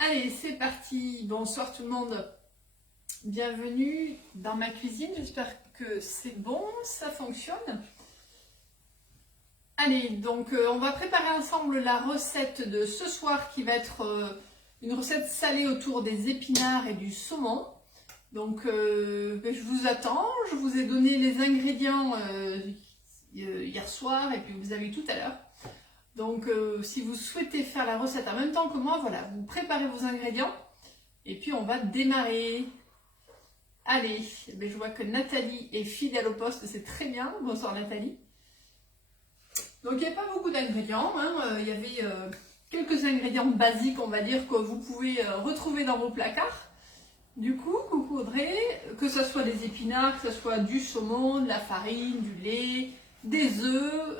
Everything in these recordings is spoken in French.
Allez, c'est parti. Bonsoir tout le monde. Bienvenue dans ma cuisine. J'espère que c'est bon, ça fonctionne. Allez, donc on va préparer ensemble la recette de ce soir qui va être une recette salée autour des épinards et du saumon. Donc je vous attends. Je vous ai donné les ingrédients hier soir et puis vous avez eu tout à l'heure. Donc si vous souhaitez faire la recette en même temps que moi, voilà, vous préparez vos ingrédients et puis on va démarrer. Allez, je vois que Nathalie est fidèle au poste, c'est très bien. Bonsoir Nathalie. Donc il n'y a pas beaucoup d'ingrédients, il y avait quelques ingrédients basiques, on va dire, que vous pouvez retrouver dans vos placards. Du coup, coucou Audrey, que ce soit des épinards, que ce soit du saumon, de la farine, du lait, des œufs,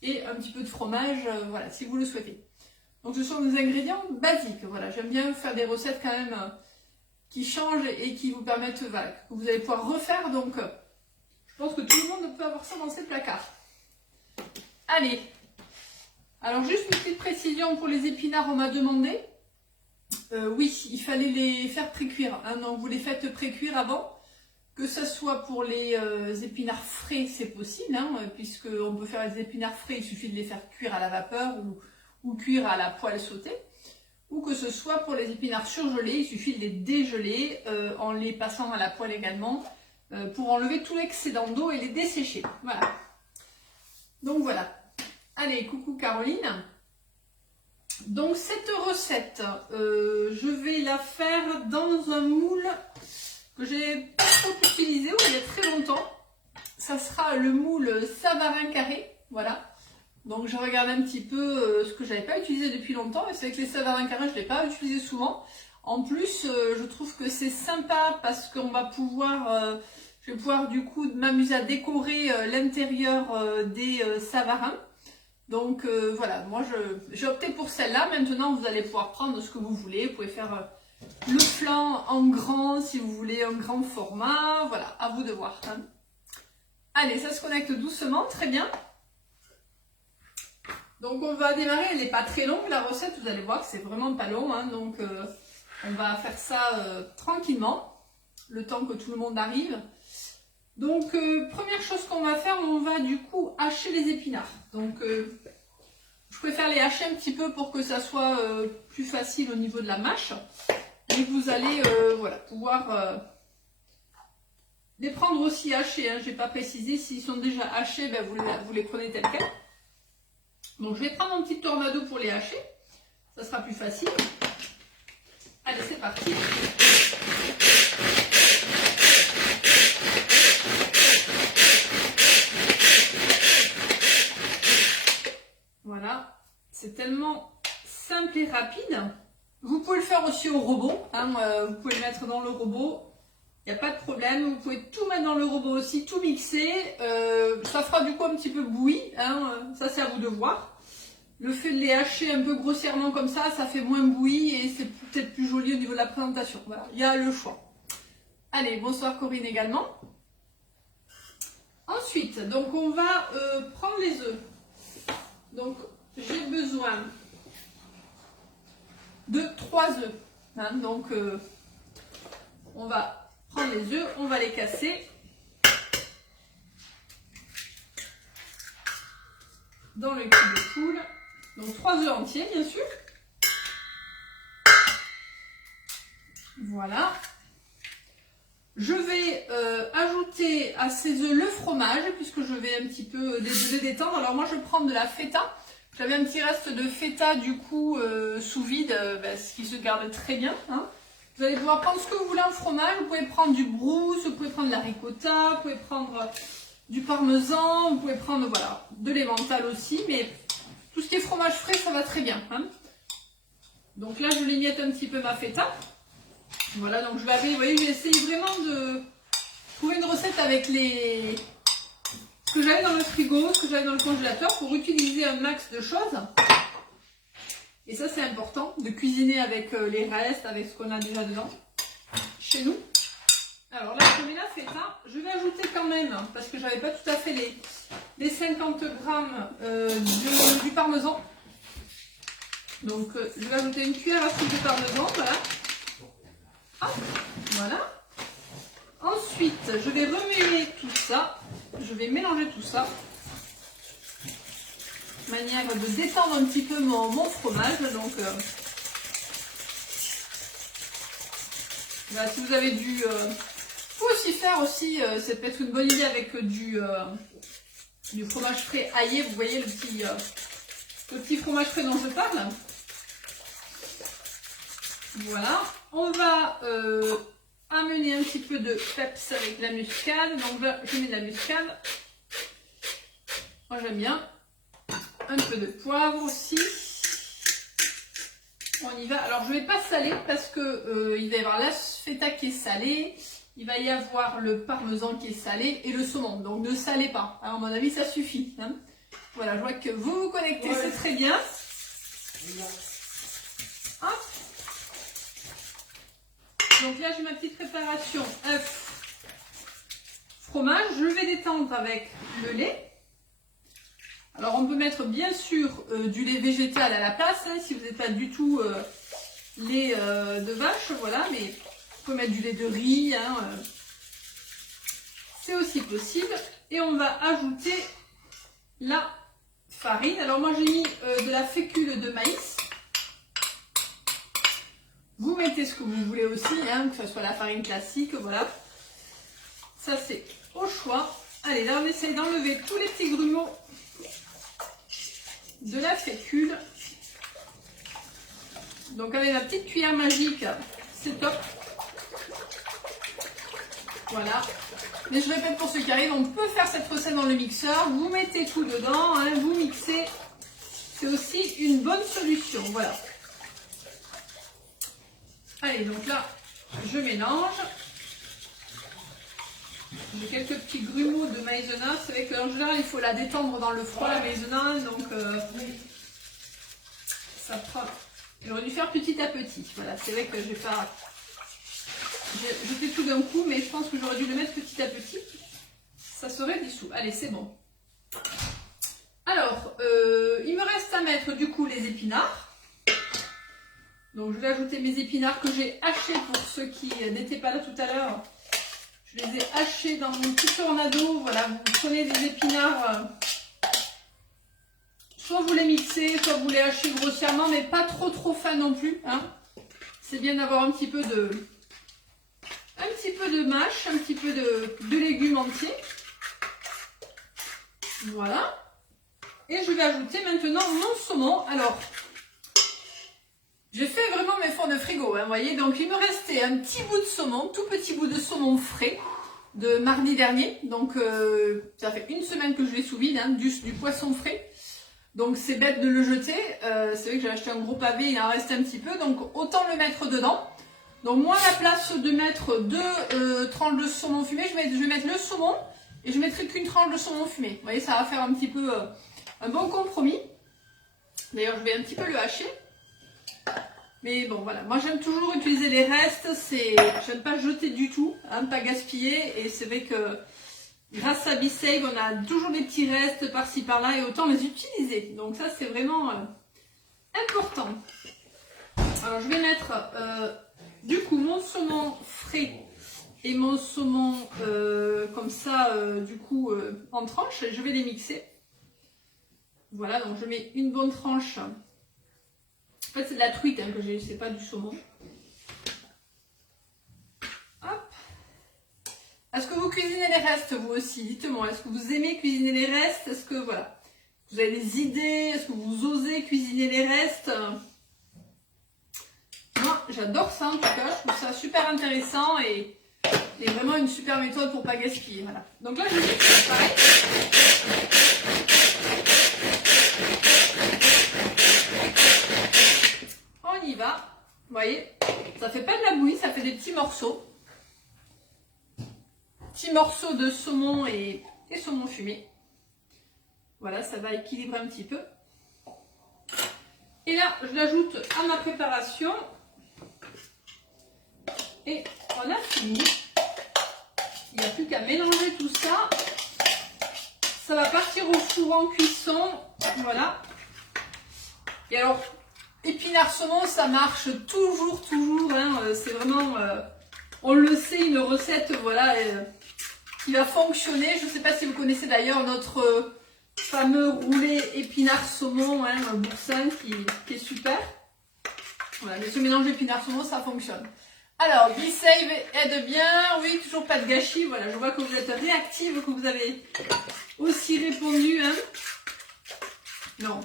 et un petit peu de fromage, voilà, si vous le souhaitez. Donc ce sont des ingrédients basiques, voilà, j'aime bien faire des recettes quand même qui changent et qui vous permettent, voilà, que vous allez pouvoir refaire, donc je pense que tout le monde peut avoir ça dans ses placards. Allez, alors juste une petite précision pour les épinards, on m'a demandé, oui, il fallait les faire pré-cuire, donc vous les faites pré-cuire avant. Que ce soit pour les épinards frais, c'est possible, puisqu'on peut faire les épinards frais, il suffit de les faire cuire à la vapeur ou cuire à la poêle sautée. Ou que ce soit pour les épinards surgelés, il suffit de les dégeler en les passant à la poêle également pour enlever tout l'excédent d'eau et les dessécher. Voilà. Donc voilà. Allez, coucou Caroline. Donc cette recette, je vais la faire dans un moule que j'ai pas trop utilisé il y a très longtemps. Ça sera le moule Savarin carré, voilà. Donc je regarde un petit peu ce que j'avais pas utilisé depuis longtemps, et c'est vrai que les Savarins carrés je l'ai pas utilisé souvent. En plus je trouve que c'est sympa parce qu'on va pouvoir, je vais pouvoir du coup m'amuser à décorer l'intérieur des Savarins. Donc voilà, moi j'ai opté pour celle-là. Maintenant vous allez pouvoir prendre ce que vous voulez, vous pouvez faire le flanc en grand si vous voulez un grand format, voilà, à vous de voir. Allez, ça se connecte doucement, très bien. Donc on va démarrer, elle n'est pas très longue la recette, vous allez voir que c'est vraiment pas long, donc on va faire ça tranquillement, le temps que tout le monde arrive. Donc première chose qu'on va faire, on va du coup hacher les épinards. Donc je préfère les hacher un petit peu pour que ça soit plus facile au niveau de la mâche. Et vous allez voilà, pouvoir les prendre aussi hachés, je n'ai pas précisé, s'ils sont déjà hachés, vous les prenez tels quels. Donc je vais prendre un petit tornado pour les hacher, ça sera plus facile. Allez, c'est parti. Voilà, c'est tellement simple et rapide. Vous pouvez le faire aussi au robot, vous pouvez le mettre dans le robot, il n'y a pas de problème. Vous pouvez tout mettre dans le robot aussi, tout mixer, ça fera du coup un petit peu bouilli, ça c'est à vous de voir. Le fait de les hacher un peu grossièrement comme ça fait moins bouilli et c'est peut-être plus joli au niveau de la présentation. Voilà, il y a le choix. Allez, bonsoir Corinne également. Ensuite, donc on va prendre les œufs. Donc j'ai besoin de 3 œufs. Donc on va prendre les œufs, on va les casser dans le cube de poule. Donc 3 œufs entiers bien sûr. Voilà. Je vais ajouter à ces œufs le fromage puisque je vais un petit peu les détendre. Alors moi je vais prendre de la feta. J'avais un petit reste de feta du coup sous vide, ce qui se garde très bien. Vous allez pouvoir prendre ce que vous voulez en fromage. Vous pouvez prendre du brousse, vous pouvez prendre de la ricotta, vous pouvez prendre du parmesan, vous pouvez prendre voilà, de l'emmental aussi. Mais tout ce qui est fromage frais, ça va très bien. Donc là, je l'émiette un petit peu ma feta. Voilà, donc je vais aller, vous voyez, j'ai essayé vraiment de trouver une recette avec ce que j'avais dans le frigo, ce que j'avais dans le congélateur pour utiliser un max de choses. Et ça, c'est important, de cuisiner avec les restes, avec ce qu'on a déjà dedans, chez nous. Alors là, je mets la feta. Je vais ajouter quand même, parce que j'avais pas tout à fait les 50 grammes du parmesan. Donc je vais ajouter une cuillère à soupe de parmesan, voilà. Hop, voilà. Ensuite, je vais remuer tout ça. Je vais mélanger tout ça. De manière de détendre un petit peu mon fromage. Donc, voilà, si vous avez du... faut aussi faire aussi, c'est peut-être une bonne idée avec du fromage frais aillé. Vous voyez le petit fromage frais dont je parle. Voilà. On va amener un petit peu de peps avec la muscade. Donc là, je mets de la muscade. Moi, j'aime bien. Un peu de poivre aussi. On y va. Alors, je ne vais pas saler parce que il va y avoir la feta qui est salée. Il va y avoir le parmesan qui est salé et le saumon. Donc, ne salez pas. Alors, à mon avis, ça suffit. Hein. Voilà, je vois que vous vous connectez, c'est très bien. Hop. Donc là, j'ai ma petite préparation œuf, fromage. Je vais détendre avec le lait. Alors, on peut mettre bien sûr du lait végétal à la place, hein, si vous n'êtes pas du tout lait de vache, voilà. Mais on peut mettre du lait de riz, hein, c'est aussi possible. Et on va ajouter la farine. Alors, moi, j'ai mis de la fécule de maïs. Vous mettez ce que vous voulez aussi, hein, que ce soit la farine classique, voilà. Ça, c'est au choix. Allez, là, on essaye d'enlever tous les petits grumeaux de la fécule. Donc, avec la petite cuillère magique, c'est top. Voilà. Mais je répète pour ceux qui arrivent, on peut faire cette recette dans le mixeur. Vous mettez tout dedans, hein, vous mixez. C'est aussi une bonne solution, voilà. Allez, donc là, je mélange. J'ai quelques petits grumeaux de maïzena. C'est vrai qu'en général, il faut la détendre dans le froid, la maïzena. Donc, ça prend... J'aurais dû faire petit à petit. Voilà, c'est vrai que j'ai pas... Je fais tout d'un coup, mais je pense que j'aurais dû le mettre petit à petit. Ça serait dissous. Allez, c'est bon. Alors, il me reste à mettre du coup les épinards. Donc je vais ajouter mes épinards que j'ai hachés pour ceux qui n'étaient pas là tout à l'heure. Je les ai hachés dans mon petit tornado. Voilà, vous prenez des épinards, soit vous les mixez, soit vous les hachez grossièrement, mais pas trop fin non plus. Hein. C'est bien d'avoir un petit peu de mâche, un petit peu de légumes entiers. Voilà. Et je vais ajouter maintenant mon saumon. Alors, j'ai fait vraiment mes fonds de frigo, hein, vous voyez. Donc, il me restait un petit bout de saumon, tout petit bout de saumon frais de mardi dernier. Donc, ça fait une semaine que je l'ai sous vide, hein, du poisson frais. Donc, c'est bête de le jeter. C'est vrai que j'ai acheté un gros pavé, il en reste un petit peu. Donc, autant le mettre dedans. Donc, moi, à la place de mettre deux tranches de saumon fumé, je vais mettre le saumon et je mettrai qu'une tranche de saumon fumé. Vous voyez, ça va faire un petit peu un bon compromis. D'ailleurs, je vais un petit peu le hacher. Mais bon, voilà, moi j'aime toujours utiliser les restes, j'aime pas jeter du tout, hein, pas gaspiller, et c'est vrai que grâce à BeSave, on a toujours des petits restes par-ci par-là, et autant les utiliser. Donc ça, c'est vraiment important. Alors, je vais mettre du coup mon saumon frais et mon saumon comme ça, du coup, en tranches, et je vais les mixer. Voilà, donc je mets une bonne tranche. En fait, c'est de la truite hein, que j'ai, c'est pas du saumon. Hop. Est-ce que vous cuisinez les restes, vous aussi? Dites-moi, est-ce que vous aimez cuisiner les restes? Est-ce que, voilà, vous avez des idées? Est-ce que vous osez cuisiner les restes? Moi, j'adore ça en tout cas. Je trouve ça super intéressant et vraiment une super méthode pour pas gaspiller. Voilà. Donc là, je vais pareil. On y va. Vous voyez, ça fait pas de la bouillie, ça fait des petits morceaux. Petits morceaux de saumon et saumon fumé. Voilà, ça va équilibrer un petit peu. Et là, je l'ajoute à ma préparation. Et on a fini. Il n'y a plus qu'à mélanger tout ça. Ça va partir au four en cuisson. Voilà. Et alors, épinards saumon, ça marche toujours, hein, c'est vraiment, on le sait, une recette, voilà, qui va fonctionner. Je ne sais pas si vous connaissez d'ailleurs notre fameux roulé épinards saumon, hein, un boursin qui est super. Voilà, mais ce mélange épinards saumon, ça fonctionne. Alors, B-Save aide bien, oui, toujours pas de gâchis, voilà, je vois que vous êtes réactive, que vous avez aussi répondu, hein. Non.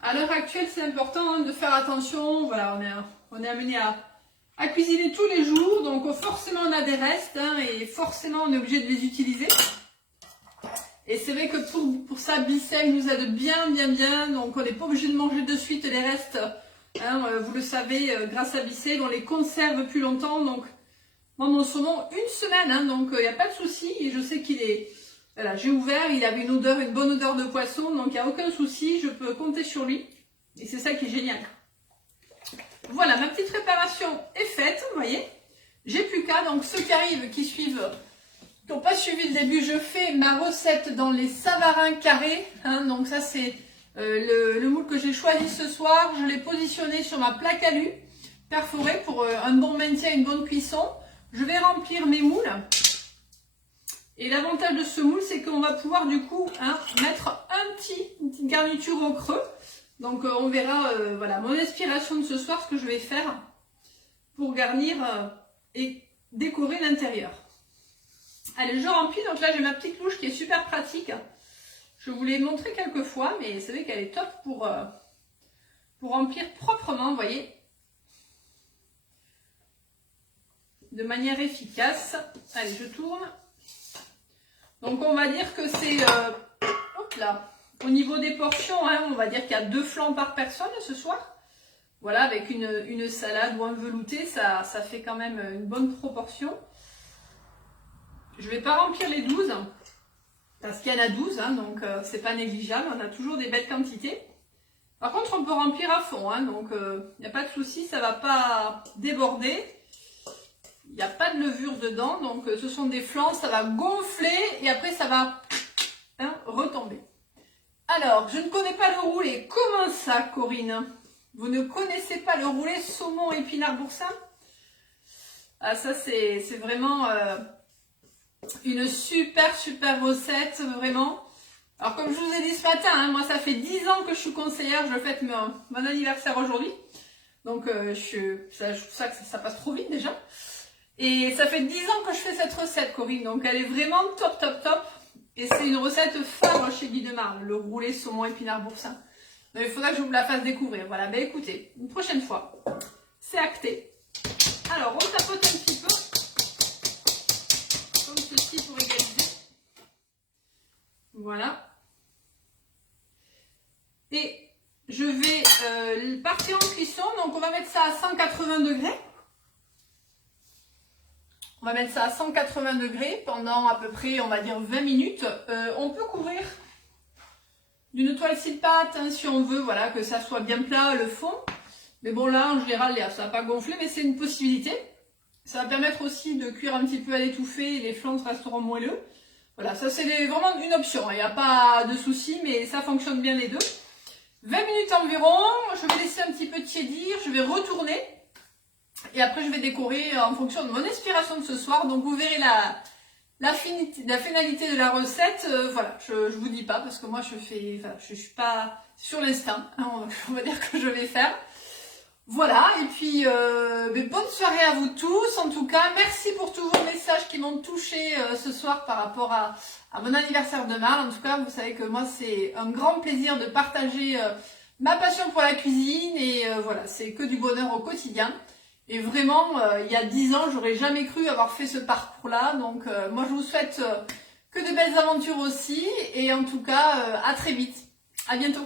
À l'heure actuelle, c'est important, hein, de faire attention, voilà, on est amené à cuisiner tous les jours, donc forcément on a des restes, hein, et forcément on est obligé de les utiliser. Et c'est vrai que pour ça, B-Save nous aide bien, donc on n'est pas obligé de manger de suite les restes. Hein, vous le savez, grâce à B-Save, on les conserve plus longtemps. Donc, moi, mon saumon, une semaine, hein, donc il n'y a pas de souci. Et je sais qu'il est... Voilà, j'ai ouvert, il avait une bonne odeur de poisson, donc il n'y a aucun souci, je peux compter sur lui. Et c'est ça qui est génial. Voilà, ma petite préparation est faite, vous voyez. J'ai plus qu'à, donc ceux qui arrivent, qui n'ont pas suivi le début, je fais ma recette dans les savarins carrés. Hein, donc ça, c'est... le moule que j'ai choisi ce soir, je l'ai positionné sur ma plaque alu perforée pour un bon maintien, une bonne cuisson. Je vais remplir mes moules. Et l'avantage de ce moule, c'est qu'on va pouvoir du coup, hein, mettre une petite garniture au creux. Donc on verra, voilà, mon inspiration de ce soir, ce que je vais faire pour garnir et décorer l'intérieur. Allez, je remplis. Donc là, j'ai ma petite louche qui est super pratique. Je vous l'ai montré quelques fois, mais c'est vrai qu'elle est top pour remplir proprement, vous voyez, de manière efficace. Allez, je tourne. Donc, on va dire que c'est, hop là, au niveau des portions, hein, on va dire qu'il y a 2 flancs par personne ce soir. Voilà, avec une salade ou un velouté, ça fait quand même une bonne proportion. Je ne vais pas remplir les 12. Parce qu'il y en a 12, hein, donc c'est pas négligeable, on a toujours des belles quantités. Par contre, on peut remplir à fond, hein, donc il n'y a pas de souci, ça ne va pas déborder. Il n'y a pas de levure dedans, donc ce sont des flancs, ça va gonfler et après ça va, hein, retomber. Alors, je ne connais pas le roulé. Comment ça, Corinne? Vous ne connaissez pas le roulé saumon épinard boursin? Ah, ça c'est vraiment... une super recette, vraiment. Alors comme je vous ai dit ce matin, hein, moi ça fait 10 ans que je suis conseillère, je fête mon anniversaire aujourd'hui. Donc je trouve ça que ça passe trop vite déjà. Et ça fait 10 ans que je fais cette recette, Corinne, donc elle est vraiment top. Et c'est une recette phare chez Guy Demarle, le roulé saumon épinard boursin. Donc il faudra que je vous la fasse découvrir. Voilà, ben écoutez, une prochaine fois, c'est acté. Alors on tapote un petit peu. Pour égaliser. Voilà. Et je vais partir en cuisson. Donc on va mettre ça à 180 degrés. On va mettre ça à 180 degrés pendant à peu près, on va dire 20 minutes. On peut couvrir d'une toile cile-pâte, hein, si on veut, voilà, que ça soit bien plat le fond. Mais bon là, en général, ça va pas gonfler, mais c'est une possibilité. Ça va permettre aussi de cuire un petit peu à l'étouffée et les flancs resteront moelleux. Voilà, ça c'est vraiment une option. Il n'y a pas de souci, mais ça fonctionne bien les deux. 20 minutes environ, je vais laisser un petit peu tiédir, je vais retourner. Et après je vais décorer en fonction de mon inspiration de ce soir. Donc vous verrez la finalité de la recette. Voilà, je vous dis pas parce que moi je suis pas sur l'instinct. Hein, on va dire que je vais faire. Voilà, et puis bonne soirée à vous tous. En tout cas, merci pour tous vos messages qui m'ont touché ce soir par rapport à mon anniversaire de Marle. En tout cas, vous savez que moi, c'est un grand plaisir de partager ma passion pour la cuisine. Et voilà, c'est que du bonheur au quotidien. Et vraiment, il y a 10 ans, j'aurais jamais cru avoir fait ce parcours-là. Donc, moi, je vous souhaite que de belles aventures aussi. Et en tout cas, à très vite. À bientôt.